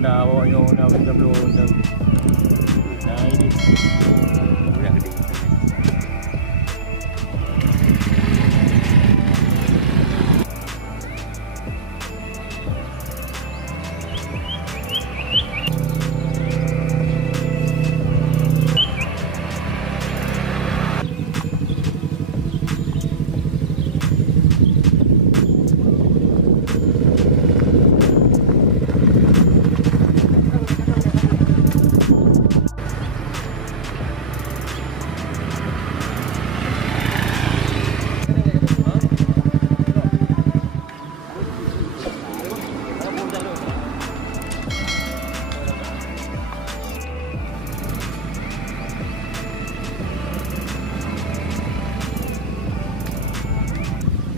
dah bawa yang dah belum dah. Nah ini. Udah gede.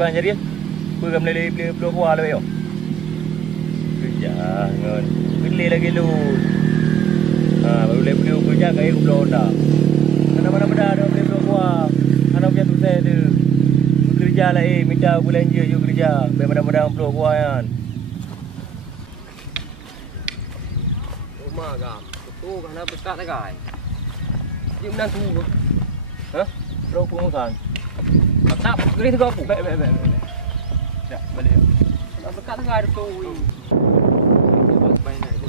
Bang jadi pegang beli peluk kuah lah yo. Jangan. Beli lagi lu. Baru beli kerja kayak aku belum dah. Mana-mana ada beli peluk kuah. Anak punya tu saya tu. Kerja lah minta bulan je you kerja. Mana-mana peluk kuah kan. Rumah gam. Tu kan nak besar tak kai. Dia menantu. Hah? Berapa pengusaha? Tak, gini tu aku. Baik. Tak, balik. Nak dekat tengah ada tu. Baik nak itu.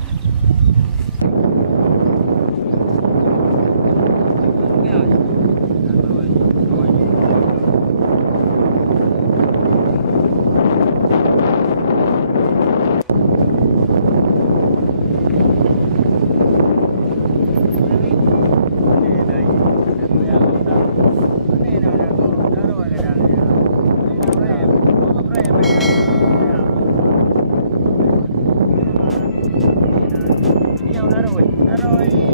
Rồi